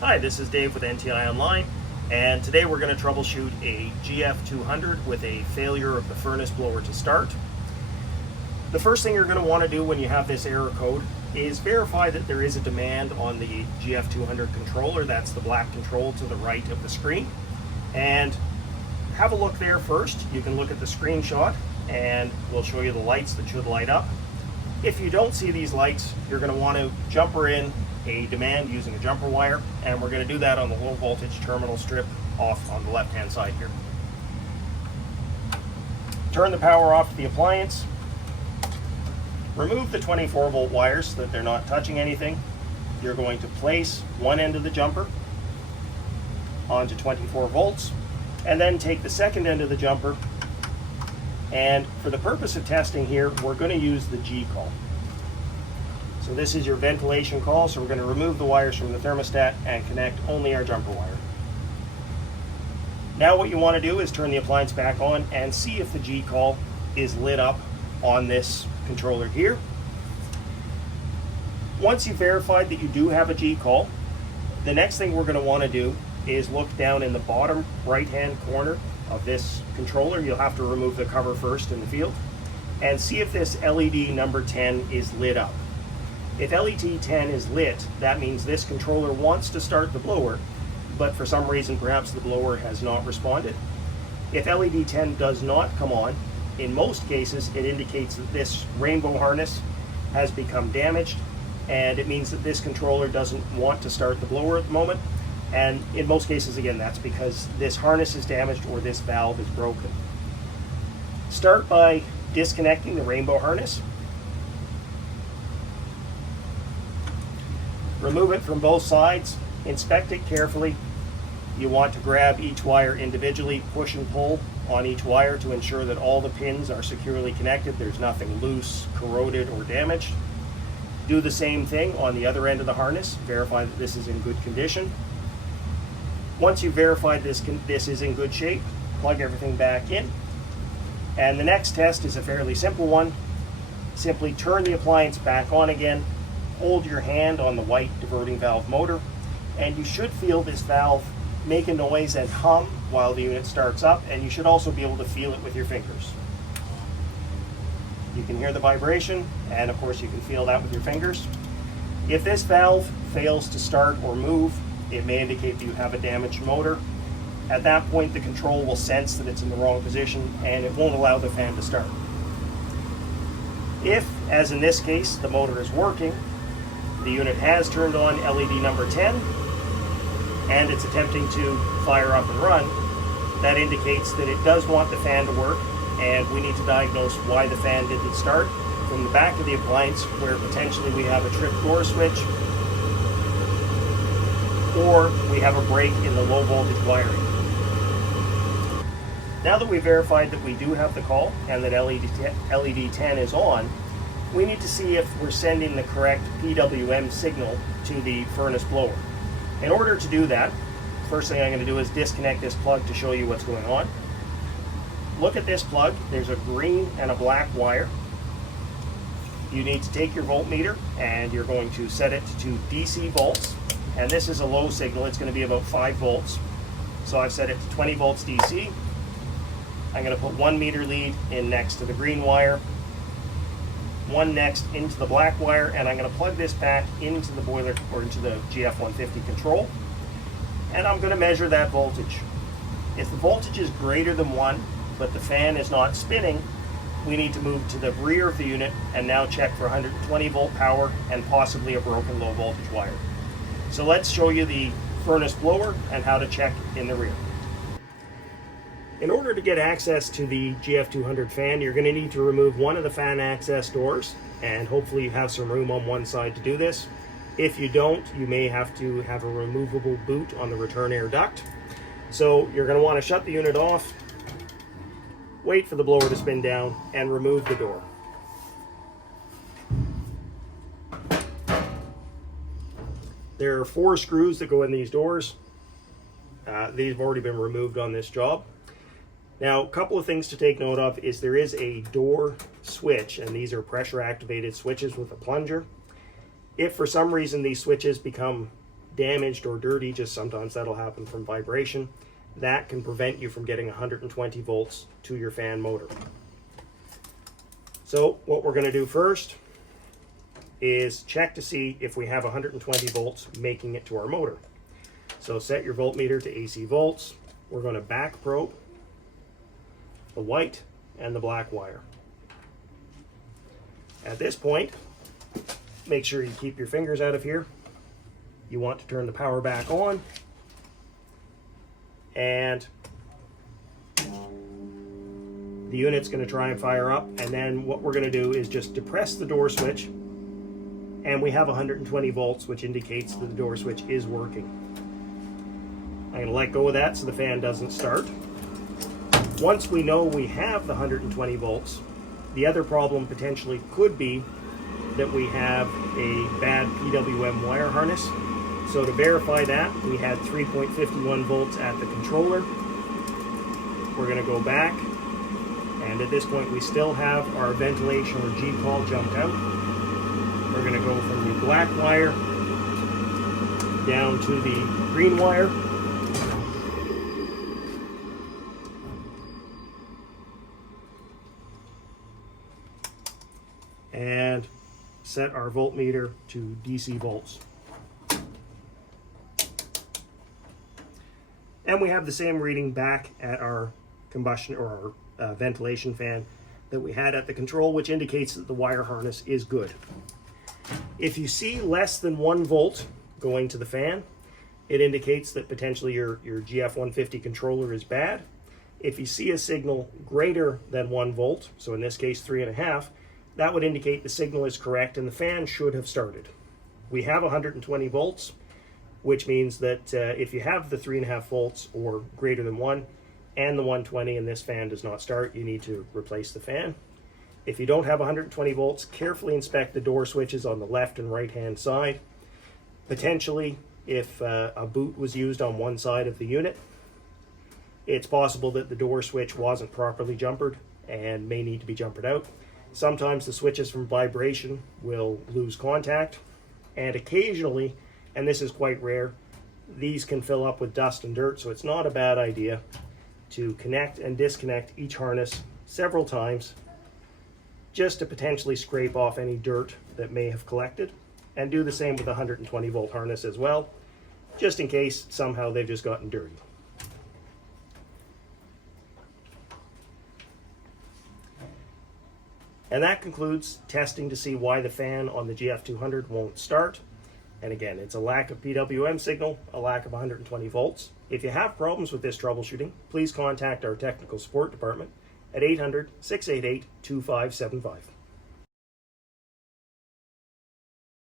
Hi, this is Dave with NTI Online, and today we're going to troubleshoot a GF200 with a failure of the furnace blower to start. The first thing you're going to want to do when you have this error code is verify that there is a demand on the GF200 controller. That's the black control to the right of the screen. And have a look there first. You can look at the screenshot and we'll show you the lights that should light up. If you don't see these lights, you're going to want to jumper in a demand using a jumper wire, and we're going to do that on the low voltage terminal strip off on the left hand side here. Turn the power off to the appliance. Remove the 24 volt wires so that they're not touching anything. You're going to place one end of the jumper onto 24 volts and then take the second end of the jumper, and for the purpose of testing here we're going to use the G call. So this is your ventilation call, so we're going to remove the wires from the thermostat and connect only our jumper wire. Now what you want to do is turn the appliance back on and see if the G call is lit up on this controller here. Once you've verified that you do have a G call, the next thing we're going to want to do is look down in the bottom right hand corner of this controller. You'll have to remove the cover first in the field and see if this LED number 10 is lit up. If LED 10 is lit, that means this controller wants to start the blower, but for some reason perhaps the blower has not responded. If LED 10 does not come on, in most cases it indicates that this rainbow harness has become damaged, and it means that this controller doesn't want to start the blower at the moment. And in most cases, again, that's because this harness is damaged or this valve is broken. Start by disconnecting the rainbow harness. Remove it from both sides, inspect it carefully. You want to grab each wire individually, push and pull on each wire to ensure that all the pins are securely connected. There's nothing loose, corroded, or damaged. Do the same thing on the other end of the harness. Verify that this is in good condition. Once you've verified this is in good shape, plug everything back in. And the next test is a fairly simple one. Simply turn the appliance back on again. Hold your hand on the white diverting valve motor, and you should feel this valve make a noise and hum while the unit starts up, and you should also be able to feel it with your fingers. You can hear the vibration, and of course you can feel that with your fingers. If this valve fails to start or move, it may indicate that you have a damaged motor. At that point the control will sense that it's in the wrong position and it won't allow the fan to start. If, as in this case, the motor is working, the unit has turned on LED number 10, and it's attempting to fire up and run, that indicates that it does want the fan to work, and we need to diagnose why the fan didn't start from the back of the appliance, where potentially we have a tripped door switch, or we have a break in the low voltage wiring. Now that we've verified that we do have the call and that LED 10 is on, we need to see if we're sending the correct PWM signal to the furnace blower. In order to do that, first thing I'm going to do is disconnect this plug to show you what's going on. Look at this plug. There's a green and a black wire. You need to take your voltmeter and you're going to set it to DC volts. And this is a low signal. It's going to be about 5 volts. So I've set it to 20 volts DC. I'm going to put 1 meter lead in next to the green wire, one next into the black wire, and I'm going to plug this back into the boiler or into the GF150 control, and I'm going to measure that voltage. If the voltage is greater than 1 but the fan is not spinning, we need to move to the rear of the unit and now check for 120 volt power and possibly a broken low voltage wire. So let's show you the furnace blower and how to check in the rear. In order to get access to the GF200 fan, you're going to need to remove one of the fan access doors, and hopefully you have some room on one side to do this. If you don't, you may have to have a removable boot on the return air duct. So you're going to want to shut the unit off, wait for the blower to spin down, and remove the door. There are 4 screws that go in these doors. These have already been removed on this job. Now, a couple of things to take note of is there is a door switch, and these are pressure activated switches with a plunger. If for some reason these switches become damaged or dirty, just sometimes that'll happen from vibration, that can prevent you from getting 120 volts to your fan motor. So what we're going to do first is check to see if we have 120 volts making it to our motor. So set your voltmeter to AC volts. We're going to back probe the white and the black wire. At this point, make sure you keep your fingers out of here. You want to turn the power back on, and the unit's going to try and fire up, and then what we're going to do is just depress the door switch, and we have 120 volts, which indicates that the door switch is working. I'm going to let go of that so the fan doesn't start. Once we know we have the 120 volts, the other problem potentially could be that we have a bad PWM wire harness. So to verify that, we had 3.51 volts at the controller. We're going to go back, and at this point we still have our ventilation or G-call jumped out. We're going to go from the black wire down to the green wire. And set our voltmeter to DC volts. And we have the same reading back at our combustion or our ventilation fan that we had at the control, which indicates that the wire harness is good. If you see less than 1 volt going to the fan, it indicates that potentially your GF150 controller is bad. If you see a signal greater than 1 volt, so in this case 3.5, that would indicate the signal is correct and the fan should have started. We have 120 volts, which means that if you have the 3.5 volts or greater than 1 and the 120 and this fan does not start, you need to replace the fan. If you don't have 120 volts, carefully inspect the door switches on the left and right hand side. Potentially, if a boot was used on one side of the unit, it's possible that the door switch wasn't properly jumpered and may need to be jumpered out. Sometimes the switches from vibration will lose contact, and occasionally, and this is quite rare, these can fill up with dust and dirt, so it's not a bad idea to connect and disconnect each harness several times just to potentially scrape off any dirt that may have collected, and do the same with the 120 volt harness as well, just in case somehow they've just gotten dirty. And that concludes testing to see why the fan on the GF200 won't start. And again, it's a lack of PWM signal, a lack of 120 volts. If you have problems with this troubleshooting, please contact our technical support department at 800-688-2575.